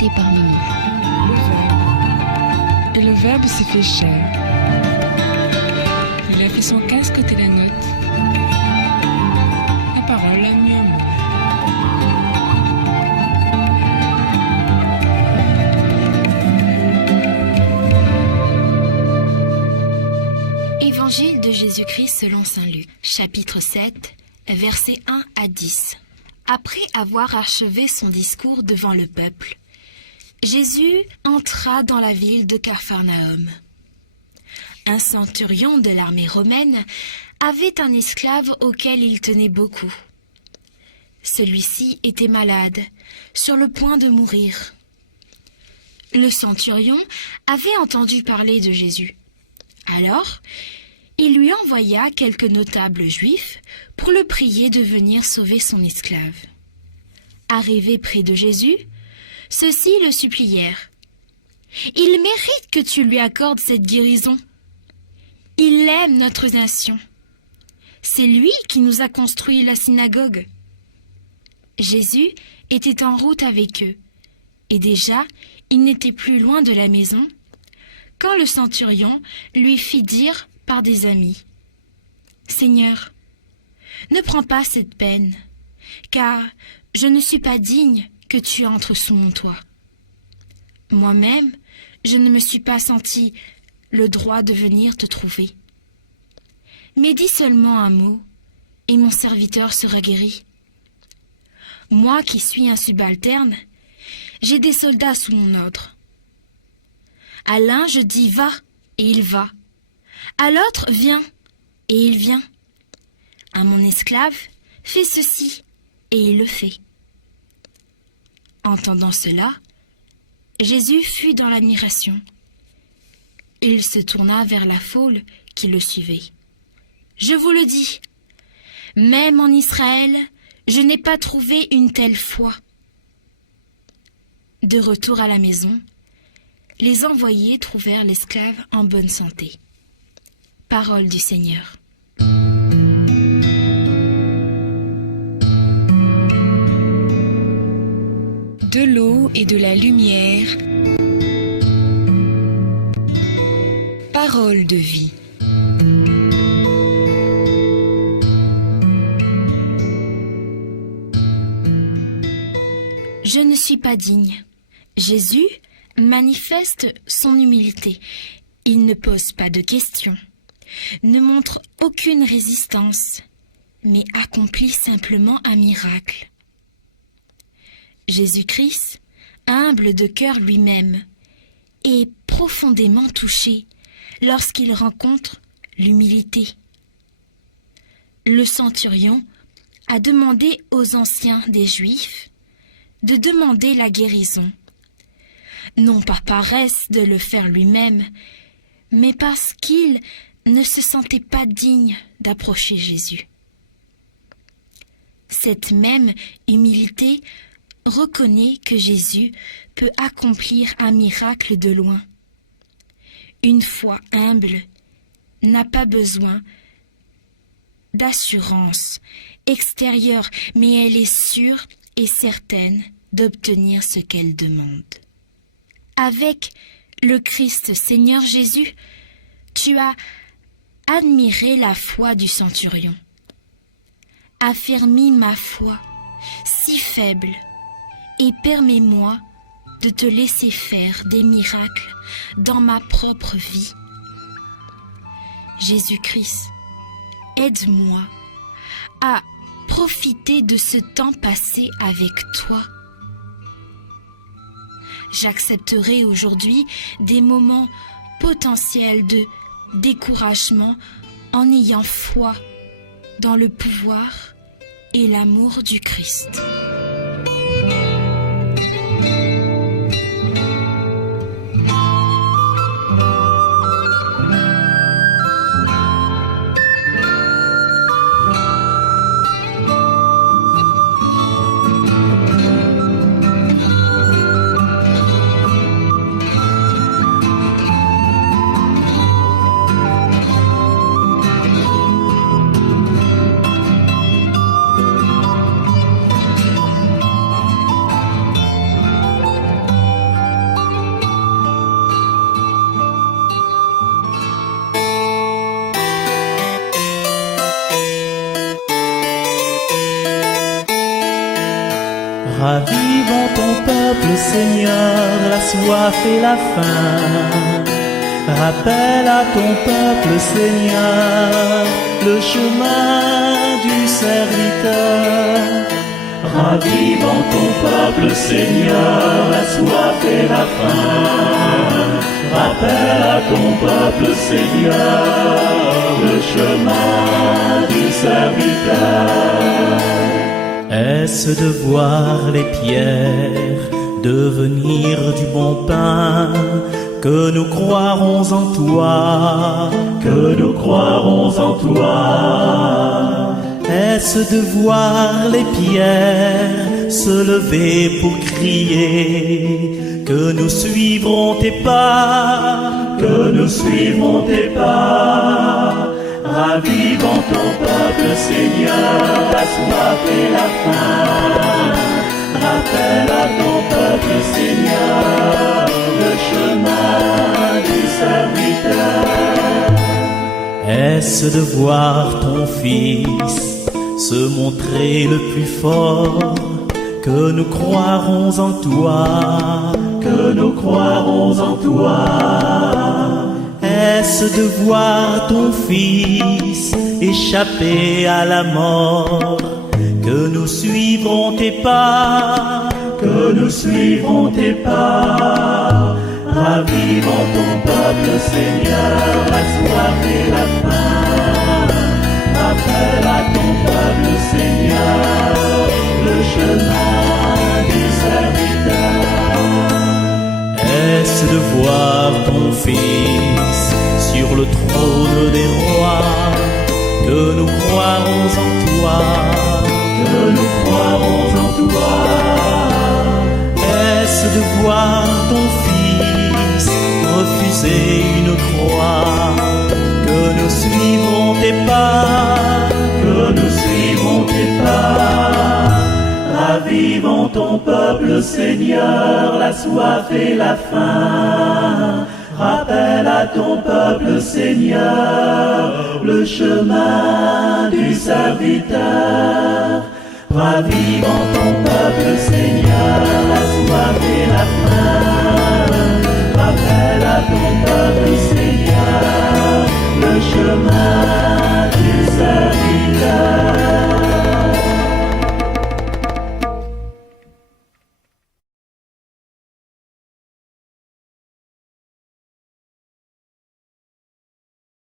habité parmi nous. Le Verbe. Et le Verbe s'est fait chair. Il a fait son casque côté la note. La parole a mis un mot. Évangile de Jésus-Christ selon saint Luc, chapitre 7, versets 1 à 10. Après avoir achevé son discours devant le peuple, Jésus entra dans la ville de Capharnaüm. Un centurion de l'armée romaine avait un esclave auquel il tenait beaucoup. Celui-ci était malade, sur le point de mourir. Le centurion avait entendu parler de Jésus. Alors, il lui envoya quelques notables juifs pour le prier de venir sauver son esclave. Arrivés près de Jésus, ceux-ci le supplièrent. « Il mérite que tu lui accordes cette guérison. Il aime notre nation. C'est lui qui nous a construit la synagogue. » Jésus était en route avec eux, et déjà il n'était plus loin de la maison, quand le centurion lui fit dire par des amis, « Seigneur, ne prends pas cette peine, car je ne suis pas digne que tu entres sous mon toit. Moi-même, je ne me suis pas senti le droit de venir te trouver. Mais dis seulement un mot, et mon serviteur sera guéri. Moi qui suis un subalterne, j'ai des soldats sous mon ordre. À l'un je dis va, et il va. À l'autre viens, et il vient. À mon esclave, fais ceci, et il le fait. » Entendant cela, Jésus fut dans l'admiration. Il se tourna vers la foule qui le suivait. « Je vous le dis, même en Israël, je n'ai pas trouvé une telle foi. » De retour à la maison, les envoyés trouvèrent l'esclave en bonne santé. Parole du Seigneur. De l'eau et de la lumière. Parole de vie. Je ne suis pas digne. Jésus manifeste son humilité. Il ne pose pas de questions, ne montre aucune résistance, mais accomplit simplement un miracle. Jésus-Christ, humble de cœur lui-même, est profondément touché lorsqu'il rencontre l'humilité. Le centurion a demandé aux anciens des Juifs de demander la guérison, non par paresse de le faire lui-même, mais parce qu'il ne se sentait pas digne d'approcher Jésus. Cette même humilité reconnaît que Jésus peut accomplir un miracle de loin. Une foi humble n'a pas besoin d'assurance extérieure, mais elle est sûre et certaine d'obtenir ce qu'elle demande. Avec le Christ Seigneur Jésus, tu as admiré la foi du centurion. Affermis ma foi, si faible, et permets-moi de te laisser faire des miracles dans ma propre vie. Jésus-Christ, aide-moi à profiter de ce temps passé avec toi. J'accepterai aujourd'hui des moments potentiels de découragement en ayant foi dans le pouvoir et l'amour du Christ. Ravivons ton peuple, Seigneur, la soif et la faim. Rappelle à ton peuple, Seigneur, le chemin du serviteur. Ravivons ton peuple, Seigneur, la soif et la faim. Rappelle à ton peuple, Seigneur, le chemin du serviteur. Est-ce de voir les pierres devenir du bon pain? Que nous croirons en toi, que nous croirons en toi. Est-ce de voir les pierres se lever pour crier que nous suivrons tes pas, que nous suivrons tes pas? Ravivons ton peuple, Seigneur, la soif et la faim. Rappelle à ton peuple, Seigneur, le chemin du serviteur. Est-ce de voir ton Fils se montrer le plus fort? Que nous croirons en toi, que nous croirons en toi. Est-ce de voir ton Fils échapper à la mort? Que nous suivrons tes pas, que nous suivrons tes pas. Ravivons ton peuple, Seigneur, la soif et la faim. Rappelle à ton peuple, Seigneur, le chemin du serviteur. Est-ce de voir ton Fils sur le trône des rois? Que nous croirons en toi, que nous croirons en toi. Est-ce de voir ton Fils refuser une croix? Que nous suivrons tes pas, que nous suivrons tes pas. Ravivons ton peuple, Seigneur, la soif et la faim. Rappelle à ton peuple, Seigneur, le chemin du serviteur. Ravivons ton peuple, Seigneur, la soif et la faim. Rappelle à ton peuple, Seigneur, le chemin